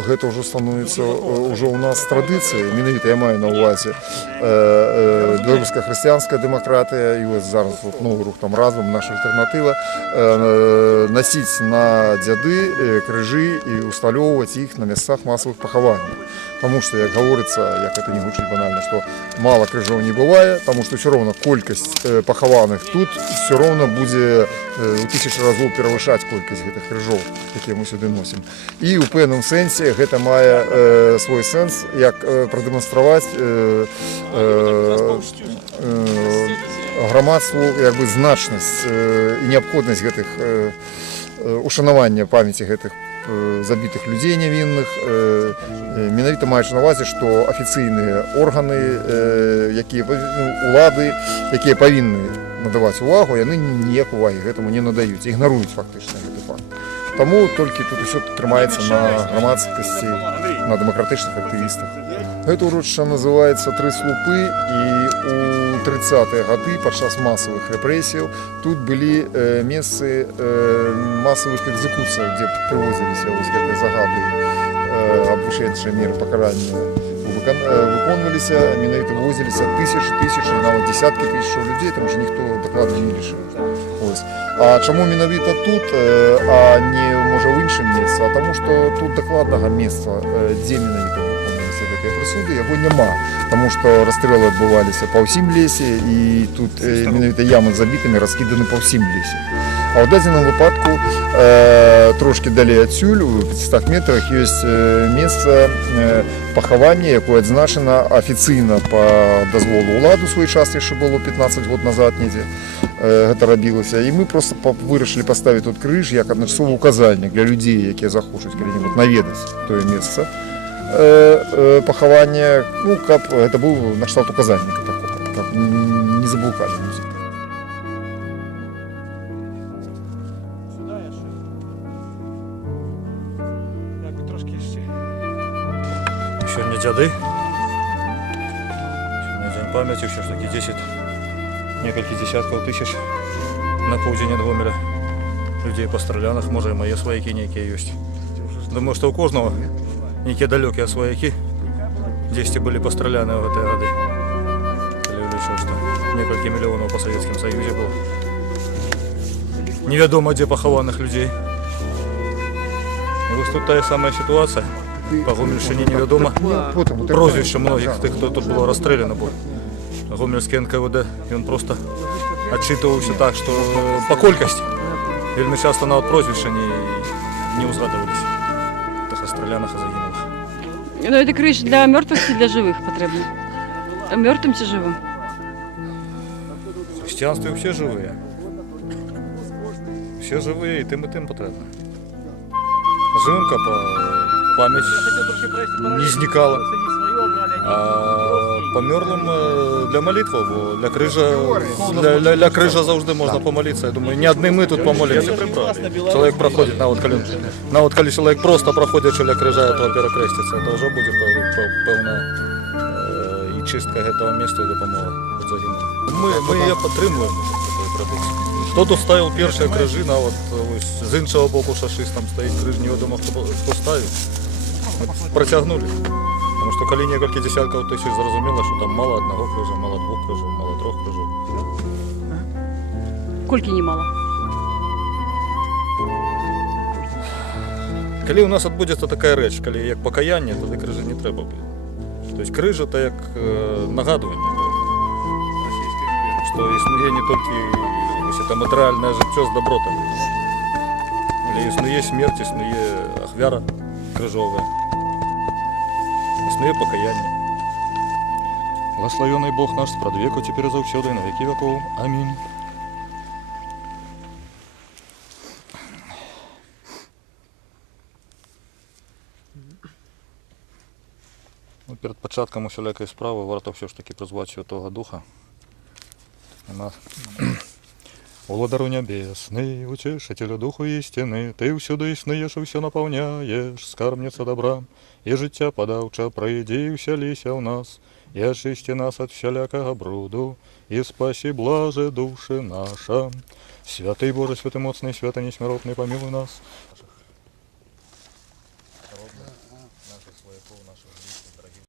Гэта ўжо становіцца ўжо ў нас традыцыяй, менавіта я маю на ўвазе беларуская хрысціянская дэмакратыя і вось зараз новы рух там разам, наша альтэрнатыва, насіць на дзяды крыжы і усталёўваць іх на месцах масавых пахаванняў. Таму што, як гаворыцца, як это не гучыць банальна, што мала крыжоў не бывае, таму што ўсё роўна колькасць пахаваных тут ўсё роўна будзе у тысячы разоў перавышаць колькасць гэтых крыжоў, якія мы сюды носім. І ў пэўным сэнсе гэта мае свой сэнс, як прадэманстраваць грамадству як бы значнасць і неабходнасць гэтых ушанавання памяці гэтых забітых людзей нявінных, менавіта маючы на ўвазе, што афіцыйныя органы, якія улады, якія павінны надаваць увагу, яны ніяк увагі гэтаму не надаюць, ігнаруюць фактычна гэты факт. Таму толькі тут усё трымаецца на грамадскасці, на дэмакратычных актывістах. Гэта ўрочышча называецца «Тры слупы», і у 30-е гады падчас масавых рэпрэсіяў тут былі месцы масавых экзекуцыяў, дзе прывозіліся гэтыя загады аб вышэйшай меры пакарання выконваліся, менавіта вывозіліся тысячы, нават дзесяткі тысячаў людзей, там уже ніхто дакладна не лічыў. А чаму менавіта тут, а не можа ў іншым месцы? А таму што тут дакладнага месца, дзе менавіта выконваліся гэтыя прысуды, яго няма. Таму што расстрэлы адбываліся па ўсім лесе, і тут менавіта ямы з забітымі раскіданы па ўсім лесе. А ў дадзеным выпадку трошкі далей адсюль, у 500 метрах, ёсць месца пахавання, якое адзначана афіцыйна па дазволу ўлады ў свой час, яшчэ было 15 год назад недзе гэта рабілася. І мы проста вырашылі паставіць тут крыж як адначасовы указальнік для людзей, якія захочуць калі-небудзь наведаць тое месца пахавання, каб гэта быў накшталт указальніка такога, каб не заблукалі людзі. Сегодня дзяды. Сегодня день памяти, все ж таки 10, некалькі десяткаў тысяч на поўдзень ад Гомеля людей пастраляных, можа і мае сваякі нейкія ёсць. Думаю, што ў кожнага нейкія далёкія сваякі дзесьці былі пастраляны ў гэтыя гады. Калі лічу, што некалькі мільёнаў па Савецкім Саюзе было. Невядома, дзе пахаваных людзей. І вось тут тая самая сітуацыя. Па Гомельшчыне невядома прозвішча многіх тых, хто тут было расстрэляна. Гомельскі НКВД, ён проста адчытваўся так, што па колькасці вельмі часта нават прозвішча не ўзгадываліся тых расстралянах і загінулых. Ну, это крыж для мёртвых ці для жывых патрэбна? Мёртвым ці жывым? В хрысціянстве ўсе жывыя. Усе жывыя, і тым патрэбна. Жывым, каб памяць не знікала. А памёрлым для малітваў, бо для крыжа заўжды можна памаліцца. Я думаю, не адны мы тут памолімся. Чалавек праходзіць, нават калі чалавек проста праходзячы ля крыжа, то перакрэсціцца, то ўжо будзе пэўная і чыстка гэтага месца і дапамога загінулым. Мы яе падтрымліваем, такую традыцыю. Хто тут ставіў першыя крыжы, нават з іншага боку шашы там стаіць крыж, невядома хто ставіць. Працягнулі. Потому што калі некалькі десяткаў тысяч, зразумела, што там мала аднаго крыжа, мала двух крыжоў, мала трох крыжоў. Колькі немало? Калі ў нас адбудзецца такая рэч, калі як пакаянне, тады крыжа не трэба будзе. То есть крыж это як нагадванне, што існуе не толькі это матэрыяльнае жыццё з добротамі, але існуе смерць, існуе ахвяра крыжовая. Існуе пакаянне. Благословенный Бог наш спрадвеку цяпер і заўсёды на векі вякоў. Амінь. Перад пачаткам усялякай справы варта ўсё ж такі прызваць Святога Духа. Уладару нябесны, утешителю Духу істины, ты ўсюды існуеш і ўсё напаўняеш, скарбніца добра і жыцця падаўча, прыйдзі і ўсяліся ў нас, і ачысці нас ад всялякага бруду, і спасі блаже душы наша. Святый Боже, святы моцны, святы несмяротны, памілуй нас.